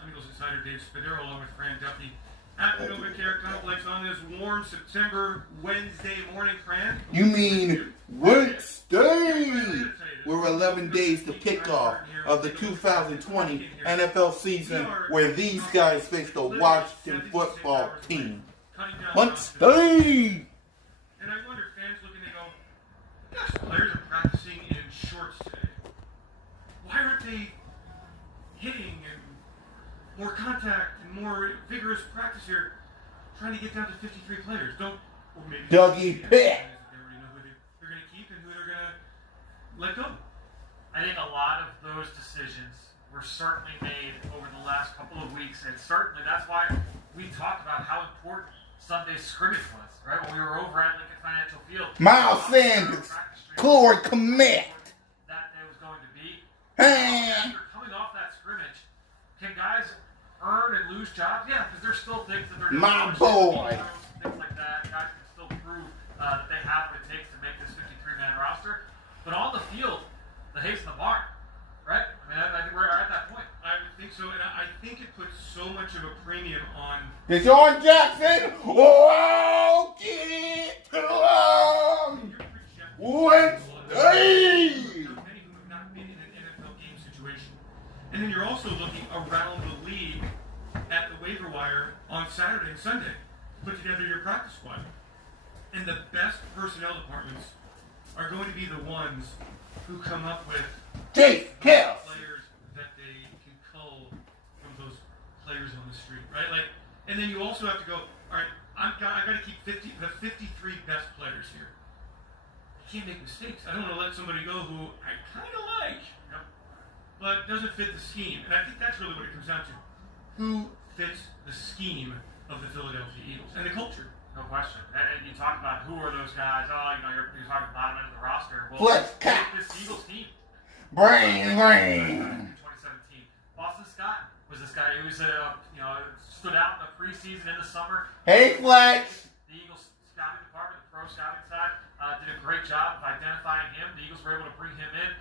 I'm Eagles Insider Dave Spadero along with Fran Duffy at the NovaCare Complex on this warm September Wednesday morning. Fran? You mean WentzDay? We're 11 days to kickoff of the 2020 NFL season where these guys face the Washington football team. WentzDay! And I wonder, fans looking, they go, gosh, players are practicing in shorts today. Why aren't they hitting and more contact and more vigorous practice here, trying to get down to 53 players? Or maybe Dougie Pitt. They already know who they're going to keep and who they're going to let go. I think a lot of those decisions were certainly made over the last couple of weeks, and certainly that's why we talked about how important Sunday's scrimmage was, right? When we were over at Lincoln Financial Field. Miles Sanders, Corey Commit. That day was going to be. Hey. After coming off that scrimmage, can guys earn and lose jobs? Yeah, because there's still things that they're doing. My boy. Things like that. Guys can still prove that they have what it takes to make this 53-man roster. But on the field, the hay's in the barn, right? I mean, I think we're at that point. I would think so, and I think it puts so much of a premium on Deshaun Jackson. Oh, get it to him. WentzDay. Many who have not been in an NFL game situation. And then you're also looking around the league at the waiver wire on Saturday and Sunday. Put together your practice squad. And the best personnel departments are going to be the ones who come up with Chase Hill. players that they can cull from those players on the street, right? And then you also have to go, all right, I've got to keep the 53 best players here. I can't make mistakes. I don't want to let somebody go who I kind of like, but doesn't fit the scheme. And I think that's really what it comes down to. Who fits the scheme of the Philadelphia Eagles and the culture? No question. And you talk about who are those guys. Oh, you're talking bottom end of the roster. Well, Flex Cap. this Eagles team. Brain. 2017. Boston Scott was this guy who was stood out in the preseason in the summer. Hey, Flex. The Eagles scouting department, the pro scouting side, did a great job of identifying him. The Eagles were able to bring him in.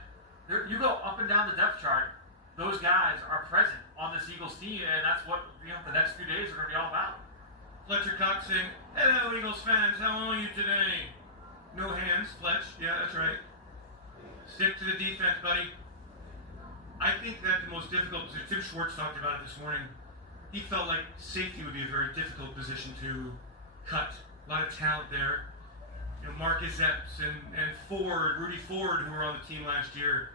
You go up and down the depth chart. Those guys are present on this Eagles team, and that's what the next few days are going to be all about. Fletcher Cox saying, hello, Eagles fans, how are you today? No hands, Fletch. Yeah, that's right. Stick to the defense, buddy. I think that the most difficult position, Tim Schwartz talked about it this morning, he felt like safety would be a very difficult position to cut. A lot of talent there. Marcus Epps and Ford, Rudy Ford, who were on the team last year,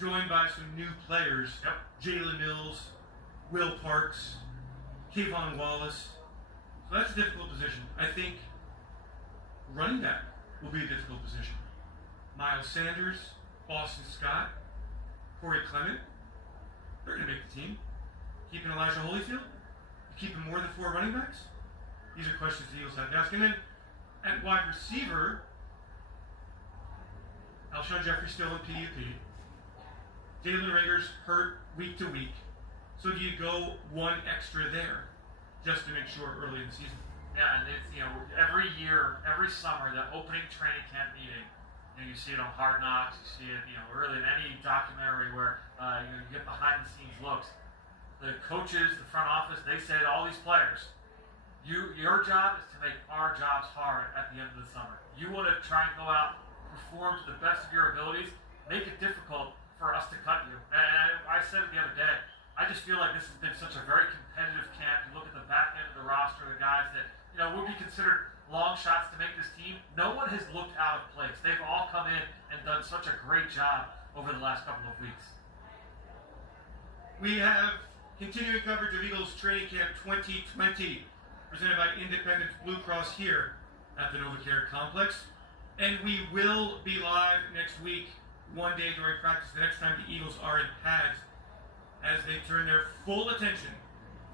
joined by some new players. Yep. Jalen Mills, Will Parks, Kayvon Wallace. So that's a difficult position. I think running back will be a difficult position. Miles Sanders, Boston Scott, Corey Clement, they're going to make the team. Keeping Elijah Holyfield? Keeping more than 4 running backs? These are questions the Eagles have to ask. And then at wide receiver, Alshon Jeffrey still in PUP. Jalen Rager's hurt week to week. So do you go one extra there just to make sure early in the season? Yeah, and it's, every year, every summer, the opening training camp meeting, you see it on Hard Knocks, you see it, really in any documentary where you get behind the scenes looks. The coaches, the front office, they say to all these players, your job is to make our jobs hard at the end of the summer. You want to try and go out, perform to the best of your abilities, make it difficult for us to cut you. And I said it the other day, I just feel like this has been such a very competitive camp. You look at the back end of the roster, the guys that would be considered long shots to make this team. No one has looked out of place. They've all come in and done such a great job over the last couple of weeks. We have continuing coverage of Eagles Training Camp 2020, presented by Independence Blue Cross here at the NovaCare Complex. And we will be live next week, one day during practice, the next time the Eagles are in pads, as they turn their full attention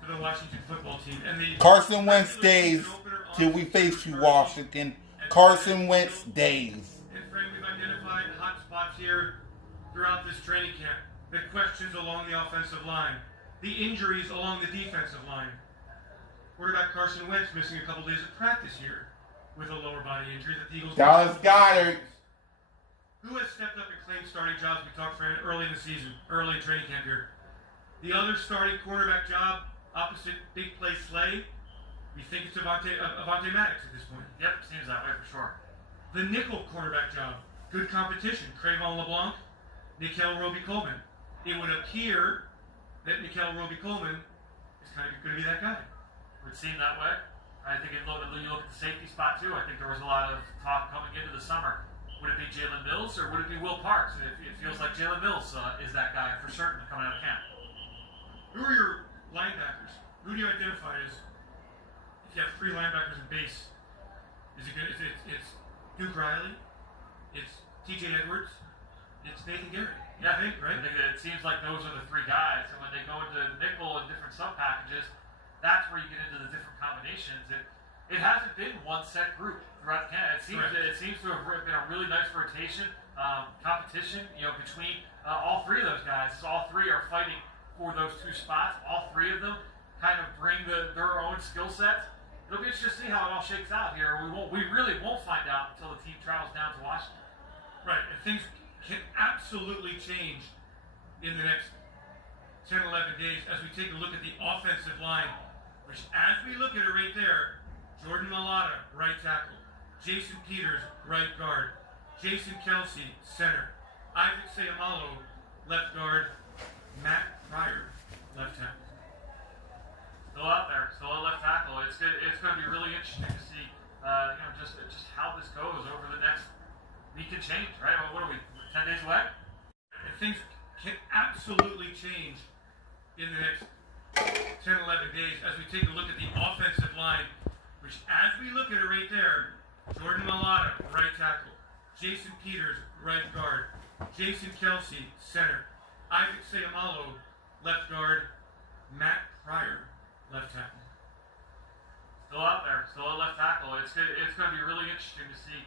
to the Washington football team. And the Carson Wentz days till we face you, Washington. Carson Wentz days. And Frank, we've identified hot spots here throughout this training camp. The questions along the offensive line. The injuries along the defensive line. Quarterback Carson Wentz missing a couple days of practice here with a lower body injury that the Eagles... Dallas Goedert. Who has stepped up and claimed starting jobs? We talked for early in the season, early in training camp here. The other starting quarterback job opposite Big Play Slay, we think it's Avonte Maddox at this point. Yep, seems that way for sure. The nickel cornerback job, good competition. Crayvon LeBlanc, Nickel Roby-Coleman. It would appear that Nickel Roby-Coleman is kind of going to be that guy. It would seem that way. I think you look at the safety spot too. I think there was a lot of talk coming into the summer. Would it be Jalen Mills or would it be Will Parks? And it feels like Jalen Mills is that guy for certain coming out of camp. Who are your linebackers? Who do you identify as, if you have three linebackers in base, is it good? It's Duke Riley, it's TJ Edwards, it's Nathan Gary. Yeah, I think, right? I think it seems like those are the three guys. And when they go into nickel and different sub packages, that's where you get into the different combinations. It hasn't been one set group throughout the camp. It seems to have been a really nice rotation, competition, between all three of those guys. So all three are fighting for those two spots. All three of them kind of bring their own skill sets. It'll be interesting to see how it all shakes out here. We really won't find out until the team travels down to Washington. Right, and things can absolutely change in the next 10, 11 days as we take a look at the offensive line, which as we look at it right there, Jordan Mailata, right tackle, Jason Peters, right guard, Jason Kelsey, center, Isaac Seumalo, left guard, Matt Pryor, left tackle. Still out there, still a left tackle. It's going to be really interesting to see, just how this goes over the next week and change, right? What are we, 10 days away? And things can absolutely change in the next 10, 11 days as we take a look at the offensive line, which as we look at it right there, Jordan Mailata, right tackle, Jason Peters, right guard, Jason Kelsey, center, Isaac Seumalo, left guard, Matt Pryor, left tackle. Still out there, still a left tackle. It's going to be really interesting to see,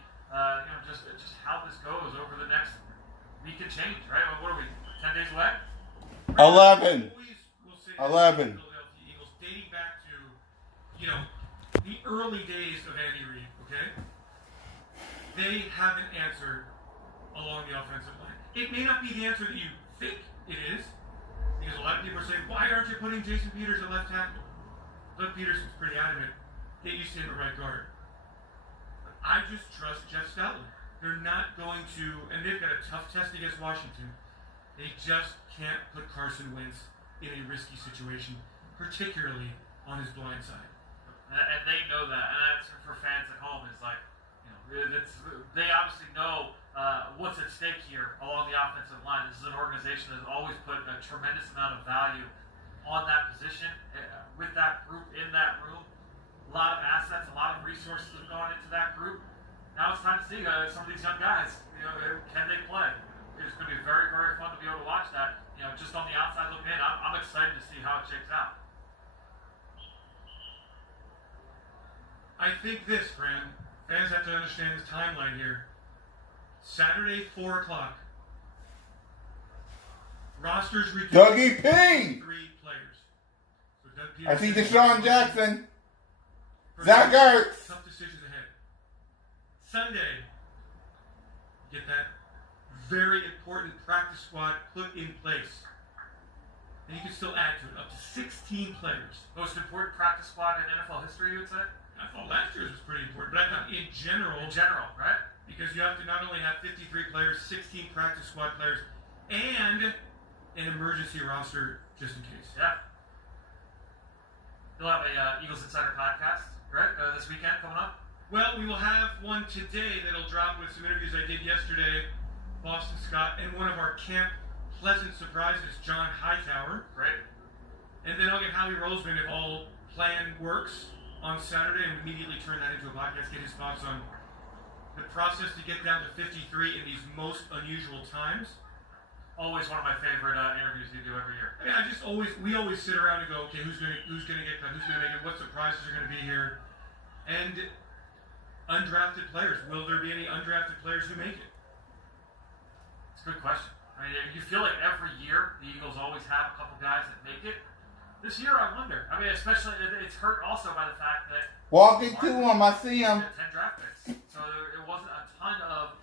just how this goes over the next week and change, right? What are we, 10 days away? 11. We'll say 11. Philadelphia Eagles, dating back to, the early days of Andy Reid, okay? They have an answer along the offensive line. It may not be the answer that you think it is, because a lot of people are saying, why aren't you putting Jason Peters at left tackle? Doug Peterson's pretty adamant. Get used to him at right guard. But I just trust Jeff Stoutland. They're not going to, and they've got a tough test against Washington. They just can't put Carson Wentz in a risky situation, particularly on his blind side. And they know that, and that's for fans at home. It's like, they obviously know what's at stake here along the offensive line. This is an organization that has always put a tremendous amount of value on that position, with that group in that room. A lot of assets, a lot of resources have gone into that group. Now it's time to see some of these young guys. Can they play? It's going to be very, very fun to be able to watch that. Just on the outside looking in, I'm excited to see how it shakes out. I think this, Fran. Fans have to understand this timeline here. Saturday, 4 o'clock. Rosters reduced Dougie P. 3 players. So Doug I see Peterson- Deshaun Jackson. Zach Ertz. Tough decisions ahead. Sunday, get that very important practice squad put in place. And you can still add to it up to 16 players. Most important practice squad in NFL history, you would say? I thought last year's was pretty important, but I thought in general, right? because you have to not only have 53 players, 16 practice squad players, and an emergency roster just in case. Yeah. You'll have a Eagles Insider podcast, right? This weekend coming up? Well, we will have one today that'll drop with some interviews I did yesterday, Boston Scott, and one of our camp pleasant surprises, John Hightower. Great. And then I'll get Howie Roseman if all plan works on Saturday and immediately turn that into a podcast, get his thoughts on the process to get down to 53 in these most unusual times. Always one of my favorite interviews you do every year. I mean, we always sit around and go, okay, who's gonna get cut, who's gonna make it, what surprises are gonna be here, and undrafted players. Will there be any undrafted players who make it? It's a good question. I mean, you feel like every year the Eagles always have a couple guys that make it. This year, I wonder. I mean, especially it's hurt also by the fact that Walking to him, I see him. 10 draft picks, so it wasn't a ton of.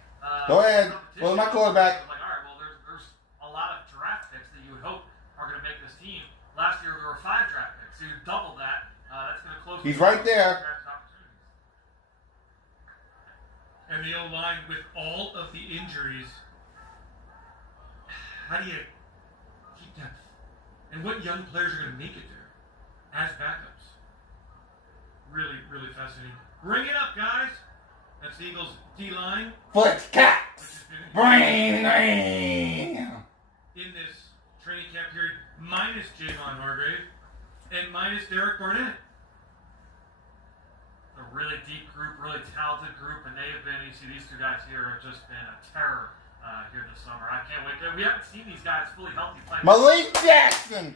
Go ahead. competition. Well, my quarterback. Like, all right, well, there's a lot of draft picks that you would hope are going to make this team. team. Last year there were 5 draft picks. So you double that. That's going to close. He's right there. And the O-line with all of the injuries. How do you keep depth? And what young players are going to make it there as backups? Really, really fascinating. Bring it up, guys. That's the Eagles' D-line. Flex cats. Bring in this training camp period, minus Javon Hargrave and minus Derek Barnett. A really deep group, really talented group, and they have been, you see these 2 guys here have just been a terror here this summer. I can't wait. We haven't seen these guys fully healthy playing. Malik Jackson.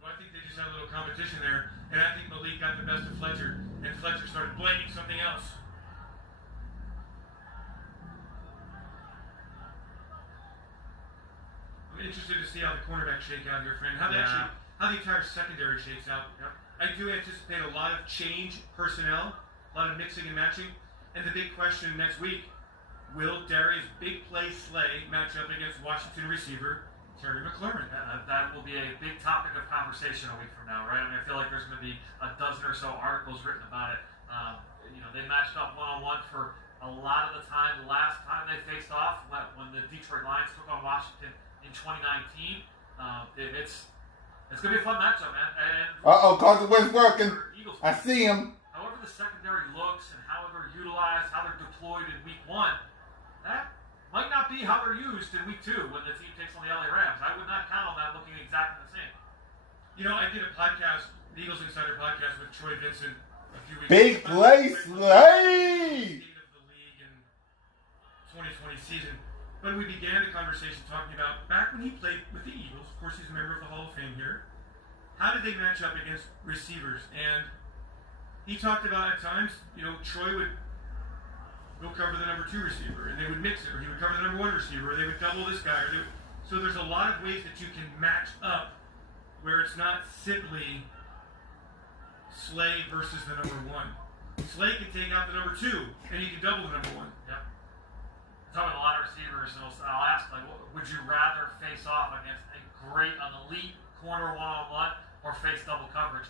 So I think they just had a little competition there, and I think Malik got the best of Fletcher, and Fletcher started blaming something else. I'm interested to see how the cornerback shake out here, friend. How the entire secondary shakes out. Yep. I do anticipate a lot of change personnel, a lot of mixing and matching. And the big question next week, will Darius Big Play Slay match up against Washington receiver Terry McLaurin? That will be a big topic of conversation a week from now, right? I mean, I feel like there's going to be a dozen or so articles written about it. They matched up one-on-one for a lot of the time. The last time they faced off, when the Detroit Lions took on Washington in 2019, it's going to be a fun matchup, man. Carson Wentz working. I see him. However the secondary looks and how they're utilized, how they're deployed in week 1, that might not be how they're used in week 2 when the team takes on the LA Rams. I would not count on that looking exactly the same. I did a podcast, the Eagles Insider podcast with Troy Vincent a few weeks Big ago. Play Slay! State of the league in 2020 season. But we began the conversation talking about back when he played with the Eagles. Of course, he's a member of the Hall of Fame here. How did they match up against receivers? And he talked about at times, Troy would go cover the number 2 receiver, and they would mix it, or he would cover the number 1 receiver, or they would double this guy. So there's a lot of ways that you can match up where it's not simply Slay versus the number 1. Slay can take out the number 2, and he can double the number 1. Yep. Talking to a lot of receivers, and I'll ask, would you rather face off against an elite corner one-on-one or face double coverage?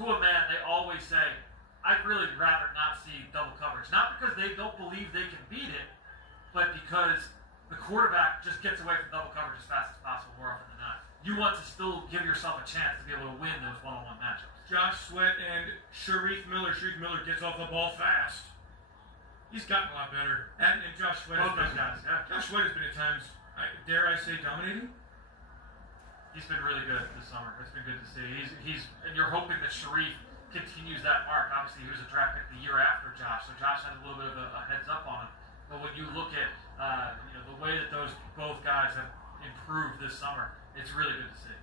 To a man, they always say, I'd really rather not see double coverage. Not because they don't believe they can beat it, but because the quarterback just gets away from double coverage as fast as possible more often than not. You want to still give yourself a chance to be able to win those one-on-one matchups. Josh Sweat and Sharif Miller. Sharif Miller gets off the ball fast. He's gotten a lot better. And Josh Sweat Both those guys, yeah. Josh Sweat has been at times, dare I say, dominating. He's been really good this summer. It's been good to see. And you're hoping that Sharif continues that mark. Obviously, he was a draft pick the year after Josh, so Josh had a little bit of a heads up on him. But when you look at the way that both guys have improved this summer, it's really good to see.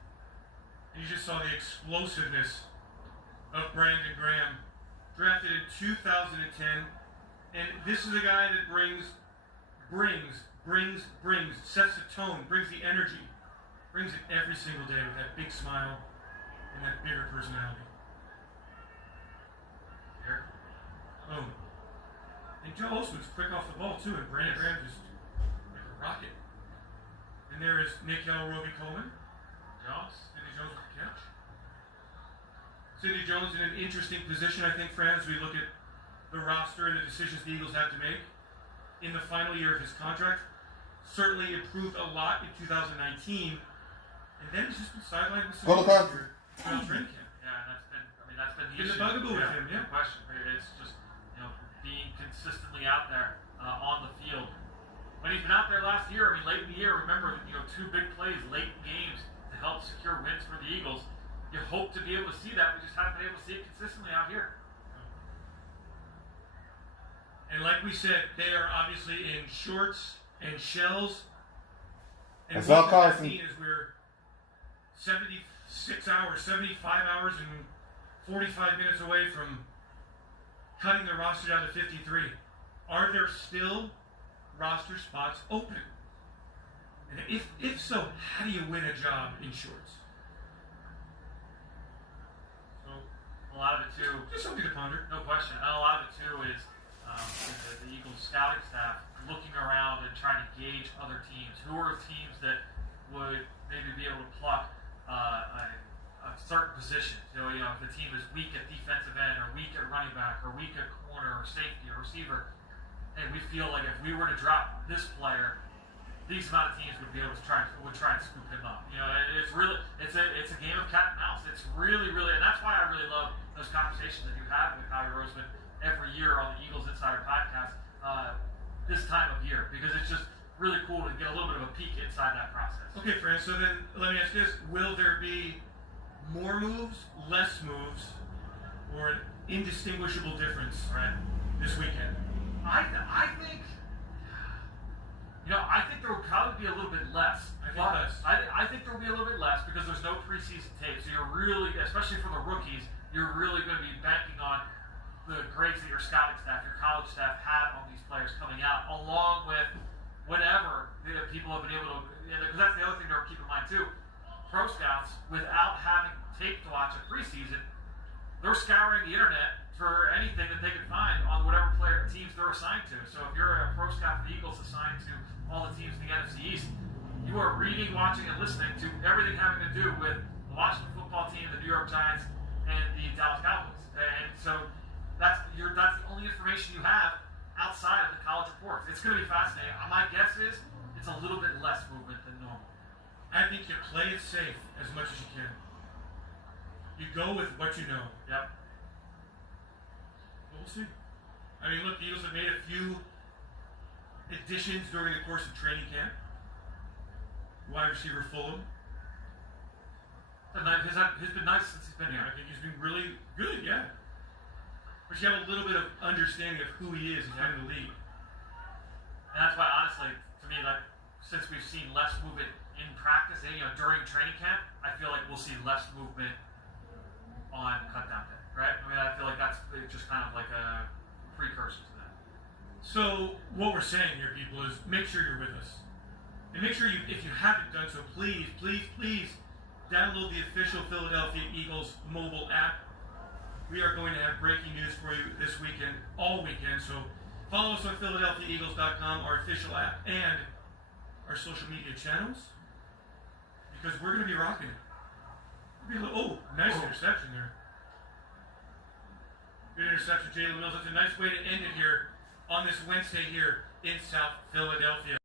And you just saw the explosiveness of Brandon Graham, drafted in 2010. And this is a guy that brings, sets the tone, brings the energy, brings it every single day with that big smile and that bigger personality. Here. Boom. And Joe Osman's quick off the ball too, and Brandon Graham just like a rocket. And there is Nikhil Roby-Coleman. Sidney Jones with the catch. Sidney Jones in an interesting position, I think, friends, as we look at the roster and the decisions the Eagles have to make in the final year of his contract. Certainly improved a lot in 2019, and then he's just been sidelined with some training camp. Yeah, and that's been the issue. The bugaboo with him, no question. It's just being consistently out there on the field. When he's been out there last year, late in the year, remember 2 big plays late in games to help secure wins for the Eagles. You hope to be able to see that. We just haven't been able to see it consistently out here. And like we said, they are obviously in shorts and shells. And what that means is we're 76 hours, 75 hours, and 45 minutes away from cutting the roster down to 53. Are there still roster spots open? And if so, how do you win a job in shorts? So a lot of it too. Just something to ponder. No question. And a lot of it too is the Eagles scouting staff looking around and trying to gauge other teams. Who are teams that would maybe be able to pluck certain positions. You know, if the team is weak at defensive end, or weak at running back, or weak at corner, or safety, or receiver, and we feel like if we were to drop this player, these amount of teams would be able to try and scoop him up. You know, it's a game of cat and mouse. It's really, and that's why I really love those conversations that you have with Howie Roseman every year on the Eagles Insider podcast this time of year, because it's just really cool to get a little bit of a peek inside that process. Okay, friends, so then let me ask you this. Will there be more moves, less moves, or an indistinguishable difference this weekend? I think, I think there will probably be a little bit less. I think there will be a little bit less because there's no preseason tape. So you're really, especially for the rookies, you're really going to be banking on the grades that your scouting staff, your college staff have on these players coming out, along with whatever people have been able to, because that's the other thing to keep in mind too. Pro scouts, without having tape to watch at preseason, they're scouring the internet for anything that they can find on whatever teams they're assigned to. So if you're a pro scout for the Eagles assigned to all the teams in the NFC East, you are reading, watching, and listening to everything having to do with the Washington football team, the New York Giants, and the Dallas Cowboys. And so that's the only information you have outside of the college reports. It's going to be fascinating. My guess is it's a little bit less movement than normal. I think you play it safe as much as you can. You go with what you know. Yep. We'll see. I mean, look, the Eagles have made a few additions during the course of training camp. Wide receiver Fulham. He's been nice since he's been here. I think he's been really good, yeah. But you have a little bit of understanding of who he is in the league. And that's why, honestly, to me, like, since we've seen less movement in practice, and, during training camp, I feel like we'll see less movement on cut down day, right? I mean, I feel like that's just kind of like a precursor to that. So what we're saying here, people, is make sure you're with us. And make sure if you haven't done so, please download the official Philadelphia Eagles mobile app. We are going to have breaking news for you this weekend, all weekend. So follow us on PhiladelphiaEagles.com, our official app, and our social media channels, because we're going to be rocking it. Nice interception there. Good interception, Jalen Mills. That's a nice way to end it here on this Wednesday here in South Philadelphia.